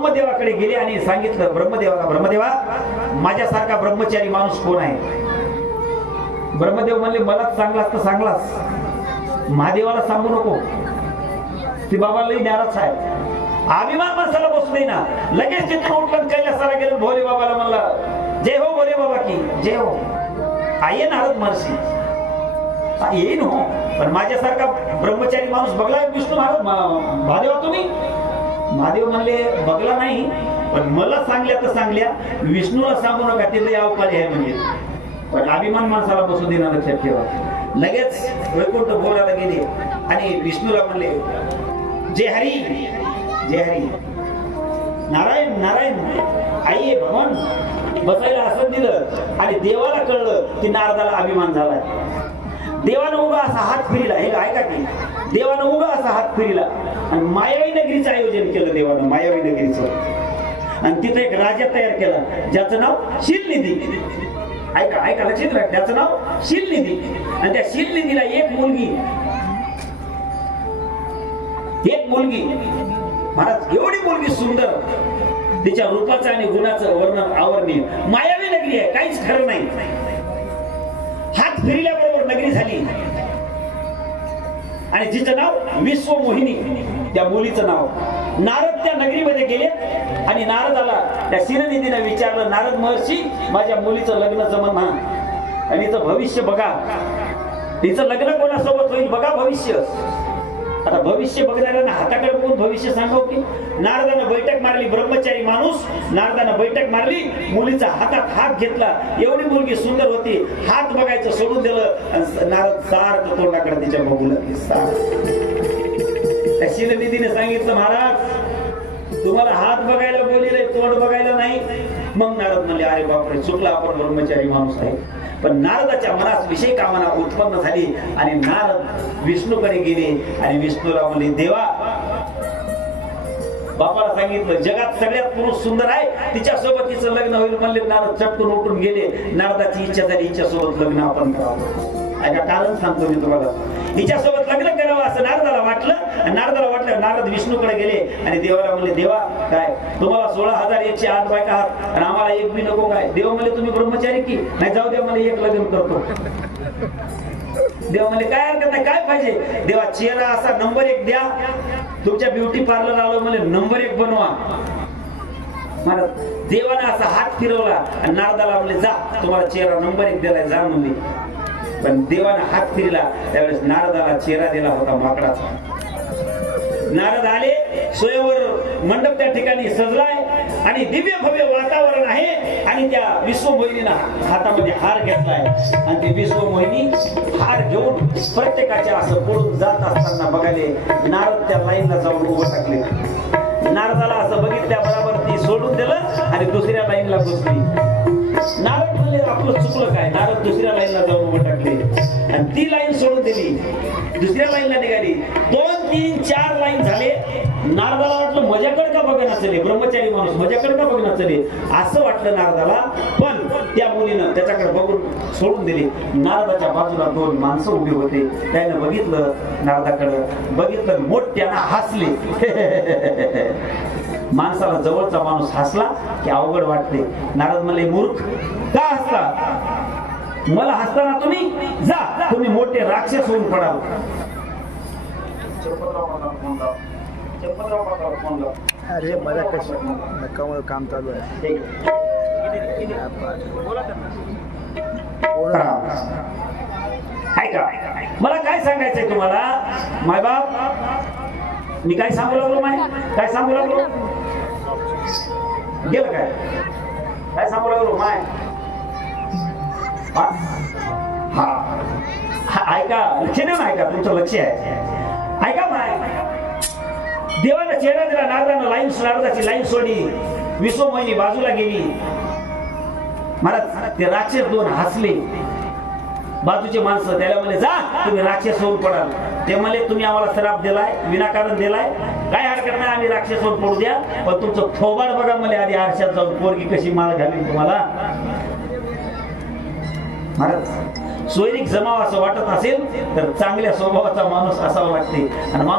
ब्रह्मदेवाकडे गेले आणि सांगितलं ब्रह्मदेवाला, ब्रह्मदेवा माझ्यासारखा ब्रह्मचारी माणूस कोण आहे? ब्रह्मदेव म्हणले मलाच चांगलास तर चांगलास, महादेवाला सांगू नको. ती बाबा लई नाराज आहे, अभिमान माणसाला बसू दे ना. लगेच तिथून उठलं कैलासाला गेलं, भोले बाबाला म्हणला जय हो भोले बाबा की जय हो. आहे नारद महर्षी येईन हो, पण माझ्यासारखा ब्रह्मचारी माणूस बघला विष्णू महादेवा तुम्ही? महादेव म्हणले बघला नाही, पण मला सांगल्या तर सांगल्या, विष्णूला सांगू नका, ते अवकाळी आहे म्हणजे. पण अभिमान माणसाला बसू देणार, लक्षात ठेवा. लगेच वैकुंठ बोलायला गेले आणि विष्णूला म्हणले जय हरी जय हरी, नारायण नारायण. आई भगवान बसायला आसन दिलं आणि देवाला कळलं की नारदाला अभिमान झालाय. देवानं उगा असा हात फिरला, हे ऐका की, देवानं उगा असा हात फिरला आणि मायावी नगरीचं आयोजन केलं देवानं, मायावी नगरीचं. आणि तिथे एक राजा तयार केला ज्याचं नाव शीलनिधी. ऐका ऐका, लक्षात राहा, त्याचं नाव शीलनिधी. आणि त्या शीलनिधीला एक मुलगी महाराज, एवढी मुलगी सुंदर, तिच्या रूपाचं आणि गुणाचं वर्णन अवर्णनीय. मायावी नगरी आहे, काहीच खरं नाही. हात फिरल्याबरोबर नगरी झाली आणि जिचं नाव विश्वमोहिनी, त्या मुलीचं नाव. नारद त्या नगरीमध्ये गेले आणि नारदाला त्या शीलनिधीने विचारलं, नारद महर्षी माझ्या मुलीचं लग्न जमन ना, आणि हिचं भविष्य बघा, तिचं लग्न कोणासोबत होईल बघा भविष्य. आता भविष्य बघणाऱ्यांना हाताकडे बघून भविष्य सांगाव की? नारदानं बैठक मारली, ब्रह्मचारी माणूस, नारदानं बैठक मारली, मुलीचा हातात हात घेतला, एवढी मुलगी सुंदर होती, हात बघायचं सोडून दिलं. नारद सारखं तोंडाकडे तिच्या बघू लागले. त्या शीलनिधीने सांगितलं महाराज तुम्हाला हात बघायला बोलिले, तोंड बघायला नाही. मग नारद म्हणले अरे बापरे, चुकला, आपण ब्रह्मचारी माणूस आहे. पण नारदाच्या मनात विषय कामना उत्पन्न झाली आणि नारद विष्णूकडे गेले आणि विष्णूला म्हणले देवा, बापाला सांगितलं जगात सगळ्यात पुरुष सुंदर आहे, तिच्यासोबत तिचं लग्न होईल. म्हणले नारद चटकन उठून गेले. नारदाची इच्छा झाली, हिच्यासोबत लग्न आपण करावं. ऐका कारण सांगतो मी तुम्हाला, हिच्यासोबत लग्न करावं असं नारदाला वाटलं. नारदाला वाटलं, नारद विष्णूकडे गेले आणि देवाला म्हणले देवा काय तुम्हाला 16,108 बायका आहात आणि आम्हाला एक बी नको काय? देव म्हणले तुम्ही ब्रह्मचारी की नाही? जाऊ द्या, मला एक लग्न करतो. देव म्हणले काय हरकत नाही, काय पाहिजे? देवा चेहरा असा नंबर 1 द्या, तुमच्या ब्युटी पार्लर आलो म्हणजे नंबर 1 बनवा. मला देवाने असा हात फिरवला आणि नारदाला म्हणले जा, तुम्हाला चेहरा नंबर 1 दिलाय, जा म्हणले. पण देवाने हात फिरला त्यावेळेस नारदाला चेहरा दिला होता माकडाचा. नारद आले, स्वयंवर मंडप त्या ठिकाणी सजलाय आणि दिव्य भव्य वातावरण आहे आणि त्या विश्वमोहिनीनं हातामध्ये हार घेतलाय आणि ती विश्वमोहिनी हार घेऊन प्रत्येकाच्या असं पळून जात असताना बघाले. नारद त्या लाईनला जाऊन उभं टाकले. नारदाला असं बघितल्या बरोबर ती सोडून दिलं आणि दुसऱ्या लाईनला बसली. नारद म्हणले आपलं चुकलं काय? नारद दुसऱ्या लाईनला जाऊन उभं टाकले आणि ती लाईन सोडून दिली, दुसऱ्या लाईनला निघाली. 2, 3, 4 लाईन झाले. नारदाला वाटलं मजाकडे का बघणं चले, ब्रह्मचारी माणूस मजाकडे का बघणं चले असं वाटलं नारदाला. पण त्या मुलीनं त्याच्याकडे बघून सोडून दिली. नारदाच्या बाजूला 2 माणसं उभी होते. त्याने बघितलं, नारदाकडे बघितलं, मोठ्यानं हसले. माणसाला जवळचा माणूस हसला की अवघड वाटते. नारद म्हणले मूर्ख का हसला? मला हसताना तुम्ही जा, तुम्ही मोठे राक्षस होऊन पडाल. अरे मला कसं नकामुळे काम चालू आहे. ऐका, मला काय सांगायचंय तुम्हाला मायबाप, मी काय सांगू लागलो? काय सांगू लागलो? गेलं काय सांगू लागलो माय? हा ऐका, लक्ष देऊन ऐका, तुमचं लक्ष आहे. ऐका माय, देवाला चेहरा दिला. नारदानं नारदाची लाईन सोडली, विश्वमोहिनी बाजूला गेली. महाराज ते राक्षस 2 हसले. बाजूचे माणसं त्याला म्हणले जा, तुम्ही राक्षस होऊन पडाल. ते म्हणले तुम्ही आम्हाला श्राप दिलाय, विनाकारण दिलाय, काय हरकत नाही, आम्ही राक्षस होऊन पडू द्या, पण तुमचं थोबाड बघा मला आधी आरशात जाऊन, पोरगी कशी माळ घाली तुम्हाला. महाराज सोयरीक जमाव असं वाटत असेल तर चांगल्या स्वभावाचा माणूस असावा लागते आणि माणूस